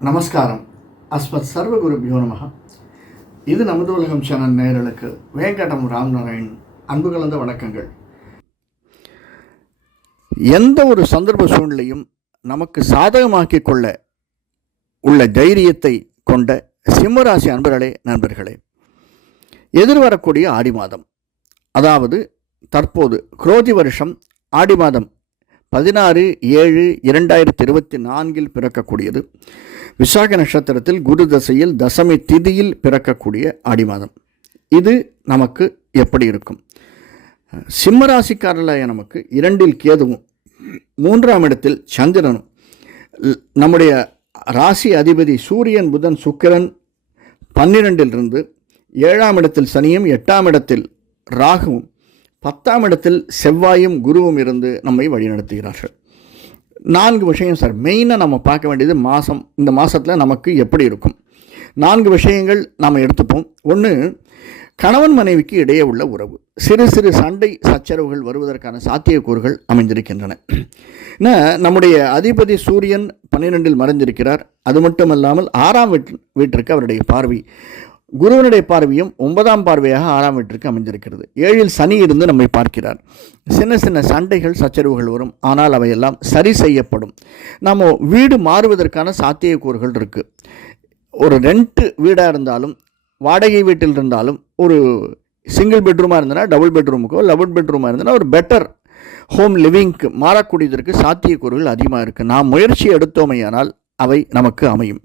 நமஸ்காரம். அஸ்மத் சர்வகுருபியோ நமக இது நமது உலகம் சேனல் நேயர்களுக்கு வேங்கடம் ராம்நாராயண் அன்பு கலந்த வணக்கங்கள். எந்த ஒரு சந்தர்ப்ப சூழ்நிலையும் நமக்கு சாதகமாக்கிக் கொள்ள உள்ள தைரியத்தை கொண்ட சிம்மராசி அன்பர்களே நண்பர்களே எதிர்வரக்கூடிய ஆடி மாதம். அதாவது தற்போது குரோதி வருஷம் ஆடி மாதம் பதினாறு ஏழு இரண்டாயிரத்தி இருபத்தி நான்கில் பிறக்கக்கூடியது. விசாக நட்சத்திரத்தில் குரு தசையில் தசமி திதியில் பிறக்கக்கூடிய ஆடி மாதம் இது நமக்கு எப்படி இருக்கும்? சிம்மராசிக்காரலாய நமக்கு இரண்டில் கேதுவும் மூன்றாம் இடத்தில் சந்திரனும். நம்முடைய ராசி அதிபதி சூரியன் புதன் சுக்கிரன் பன்னிரெண்டிலிருந்து ஏழாம் இடத்தில் சனியும் எட்டாம் இடத்தில் ராகுவும். பத்தாம் இடத்தில் செவ்வாயும் குருவும் இருந்து நம்மை வழிநடத்துகிறார்கள். நான்கு விஷயம் சார். மெயினாக நம்ம பார்க்க வேண்டியது மாதம் இந்த மாதத்தில் நமக்கு எப்படி இருக்கும்? நான்கு விஷயங்கள் நாம் எடுத்துப்போம். ஒன்று கணவன் மனைவிக்கு இடையே உள்ள உறவு. சிறு சிறு சண்டை சச்சரவுகள் வருவதற்கான சாத்தியக்கூறுகள் அமைந்திருக்கின்றன. நம்முடைய அதிபதி சூரியன் பன்னிரெண்டில் மறைந்திருக்கிறார். அது மட்டுமல்லாமல் ஆறாம் வீட் வீட்டிற்கு அவருடைய பார்வை. குருவனுடைய பார்வையும் ஒன்பதாம் பார்வையாக ஆறாம் வீட்டிற்கு அமைந்திருக்கிறது. ஏழில் சனி இருந்து நம்மை பார்க்கிறார். சின்ன சின்ன சண்டைகள் சச்சரவுகள் வரும். ஆனால் அவையெல்லாம் சரி செய்யப்படும். நம்ம வீடு மாறுவதற்கான சாத்தியக்கூறுகள் இருக்குது ஒரு ரெண்ட்டு வீடாக இருந்தாலும் வாடகை வீட்டில் இருந்தாலும் ஒரு சிங்கிள் பெட்ரூமாக இருந்தனா டபுள் பெட்ரூமுக்கோ லபுள் பெட்ரூமாக இருந்தனா ஒரு பெட்டர் ஹோம் லிவிங்க்கு மாறக்கூடியதற்கு சாத்தியக்கூறுகள் அதிகமாக இருக்குது நாம் முயற்சி எடுத்தோமையானால் அவை நமக்கு அமையும்.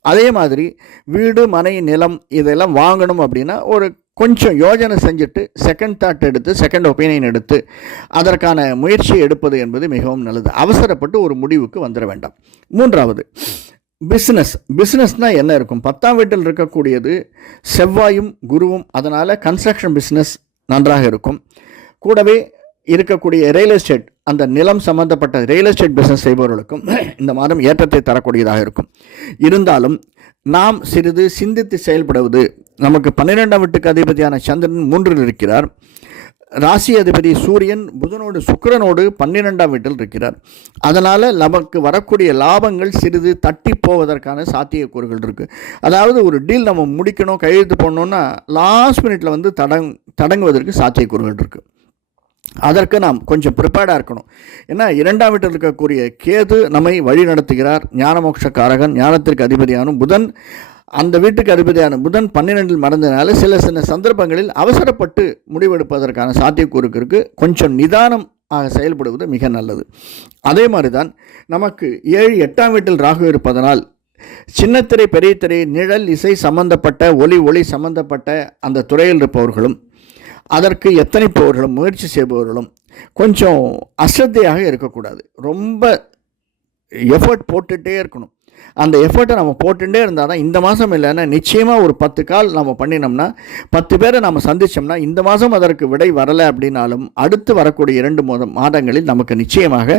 அதே மாதிரி வீடு மனை நிலம் இதெல்லாம் வாங்கணும் அப்படின்னா ஒரு கொஞ்சம் யோஜனை செஞ்சுட்டு செகண்ட் தாட் எடுத்து செகண்ட் ஒப்பீனியன் எடுத்து அதற்கான முயற்சியை எடுப்பது என்பது மிகவும் நல்லது. அவசரப்பட்டு ஒரு முடிவுக்கு வந்துட வேண்டாம். மூன்றாவது பிஸ்னஸ் பிஸ்னஸ்னால் என்ன இருக்கும்? பத்தாம் வீட்டில் இருக்கக்கூடியது செவ்வாயும் குருவும் அதனால் கன்ஸ்ட்ரக்ஷன் பிஸ்னஸ் நன்றாக இருக்கும். கூடவே இருக்கக்கூடிய ரியல் எஸ்டேட் அந்த நிலம் சம்பந்தப்பட்ட ரியல் எஸ்டேட் பிஸ்னஸ் செய்பவர்களுக்கும் இந்த மாதம் ஏற்றத்தை தரக்கூடியதாக இருக்கும். இருந்தாலும் நாம் சிறிது சிந்தித்து செயல்படுவது நமக்கு பன்னிரெண்டாம் வீட்டுக்கு அதிபதியான சந்திரன் மூன்றில் இருக்கிறார். ராசி அதிபதி சூரியன் புதனோடு சுக்கிரனோடு பன்னிரெண்டாம் வீட்டில் இருக்கிறார். அதனால் நமக்கு வரக்கூடிய லாபங்கள் சிறிது தட்டி போவதற்கான சாத்தியக்கூறுகள் இருக்குது அதாவது ஒரு டீல் நம்ம முடிக்கணும் கையெழுத்து போடணுன்னா லாஸ்ட் மினிட்ல வந்து தடங் தடங்குவதற்கு சாத்தியக்கூறுகள் இருக்குது அதற்கு நாம் கொஞ்சம் ப்ரிப்பேர்டாக இருக்கணும். ஏன்னா இரண்டாம் வீட்டில் இருக்கக்கூடிய கேது நம்மை வழி நடத்துகிறார். ஞானமோட்ச காரகன் ஞானத்திற்கு அதிபதியான புதன். அந்த வீட்டுக்கு அதிபதியான புதன் பன்னிரெண்டில் மறந்ததினால சில சில சந்தர்ப்பங்களில் அவசரப்பட்டு முடிவெடுப்பதற்கான சாத்தியக்கூறுக்கு இருக்குது கொஞ்சம் நிதானம் ஆக செயல்படுவது மிக நல்லது. அதே மாதிரி தான் நமக்கு ஏழு எட்டாம் வீட்டில் ராகு இருப்பதனால் சின்னத்திரை பெரிய திரை நிழல் இசை சம்பந்தப்பட்ட ஒளி ஒளி சம்பந்தப்பட்ட அந்த துறையில் இருப்பவர்களும் அதற்கு எத்தனைப்பவர்களும் முயற்சி செய்பவர்களும் கொஞ்சம் அஸ்ரத்தையாக இருக்கக்கூடாது. ரொம்ப எஃபர்ட் போட்டுகிட்டே இருக்கணும். அந்த எஃபர்ட்டை நம்ம போட்டுட்டே இருந்தால் தான் இந்த மாதம் இல்லைன்னா நிச்சயமாக ஒரு பத்து கால் நம்ம பண்ணினோம்னா பத்து பேரை நம்ம சந்தித்தோம்னா இந்த மாதம் அதற்கு விடை வரலை அப்படின்னாலும் அடுத்து வரக்கூடிய இரண்டு மாதம் மாதங்களில் நமக்கு நிச்சயமாக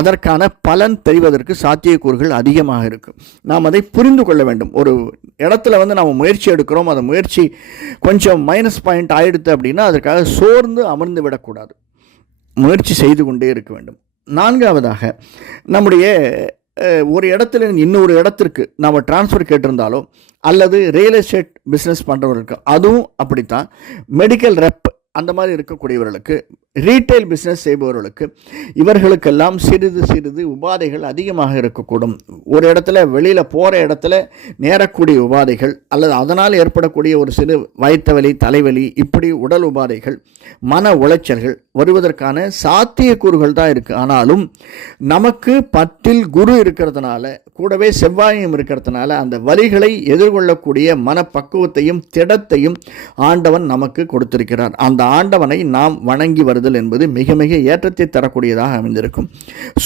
அதற்கான பலன் தெரிவதற்கு சாத்தியக்கூறுகள் அதிகமாக இருக்கும் நாம் அதை புரிந்து கொள்ள வேண்டும். ஒரு இடத்துல வந்து நம்ம முயற்சி எடுக்கிறோம் அந்த முயற்சி கொஞ்சம் மைனஸ் பாயிண்ட் ஆயிடுத்து அப்படின்னா அதற்காக சோர்ந்து அமர்ந்து விடக்கூடாது. முயற்சி செய்து கொண்டே இருக்க வேண்டும். நான்காவதாக நம்முடைய ஒரு இடத்துல இன்னொரு இடத்திற்கு நாம் டிரான்ஸ்ஃபர் கேட்டிருந்தாலோ அல்லது ரியல் எஸ்டேட் பிஸ்னஸ் பண்ணுறவர்களுக்கு அதுவும் அப்படித்தான். மெடிக்கல் ரெப் அந்த மாதிரி இருக்கக்கூடியவர்களுக்கு ரீட்டைல் பிஸ்னஸ் செய்பவர்களுக்கு இவர்களுக்கெல்லாம் சிறிது சிறிது உபாதைகள் அதிகமாக இருக்கக்கூடும். ஒரு இடத்துல வெளியில் போகிற இடத்துல நேரக்கூடிய உபாதைகள் அல்லது அதனால் ஏற்படக்கூடிய ஒரு சிறு வயிற்று வலி தலைவலி இப்படி உடல் உபாதைகள் மன உளைச்சல்கள் வருவதற்கான சாத்தியக்கூறுகள் தான் இருக்குது ஆனாலும் நமக்கு பத்தில் குரு இருக்கிறதுனால கூடவே செவ்வாயும் இருக்கிறதுனால அந்த வலிகளை எதிர்கொள்ளக்கூடிய மனப்பக்குவத்தையும் திடத்தையும் ஆண்டவன் நமக்கு கொடுத்திருக்கிறார். அந்த ஆண்டவனை நாம் வணங்கி வருது வருதல் என்பது மிக மிக ஏற்றத்தை தரக்கூடியதாக அமைந்திருக்கும்.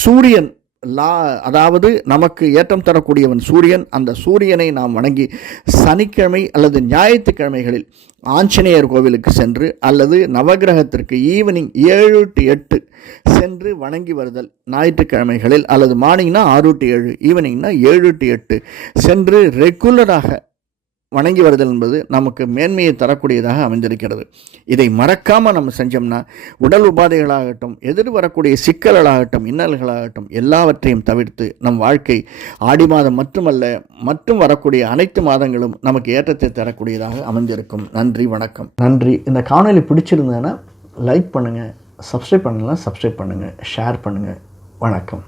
சூரியன் லா அதாவது நமக்கு ஏற்றம் தரக்கூடியவன் சூரியன் அந்த சூரியனை நாம் வணங்கி சனிக்கிழமை அல்லது ஞாயிற்றுக்கிழமைகளில் ஆஞ்சநேயர் கோவிலுக்கு சென்று அல்லது நவக்கிரகத்திற்கு ஈவினிங் ஏழு டு எட்டு சென்று வணங்கி வருதல். ஞாயிற்றுக்கிழமைகளில் அல்லது மார்னிங்னா ஆறு டு ஏழு ஈவினிங்னா ஏழு டு எட்டு சென்று ரெகுலராக வணங்கி வருதல் என்பது நமக்கு மேன்மையை தரக்கூடியதாக அமைந்திருக்கிறது. இதை மறக்காமல் நம்ம செஞ்சோம்னா உடல் உபாதைகளாகட்டும் எதிர் வரக்கூடிய சிக்கல்களாகட்டும் இன்னல்களாகட்டும் எல்லாவற்றையும் தவிர்த்து நம் வாழ்க்கை ஆடி மாதம் மட்டுமல்ல மற்றும் வரக்கூடிய அனைத்து மாதங்களும் நமக்கு ஏற்றத்தை தரக்கூடியதாக அமைந்திருக்கும். நன்றி வணக்கம். நன்றி. இந்த காணொலி பிடிச்சிருந்தேன்னா லைக் பண்ணுங்கள் சப்ஸ்கிரைப் பண்ணலாம் சப்ஸ்கிரைப் பண்ணுங்கள் ஷேர் பண்ணுங்கள் வணக்கம்.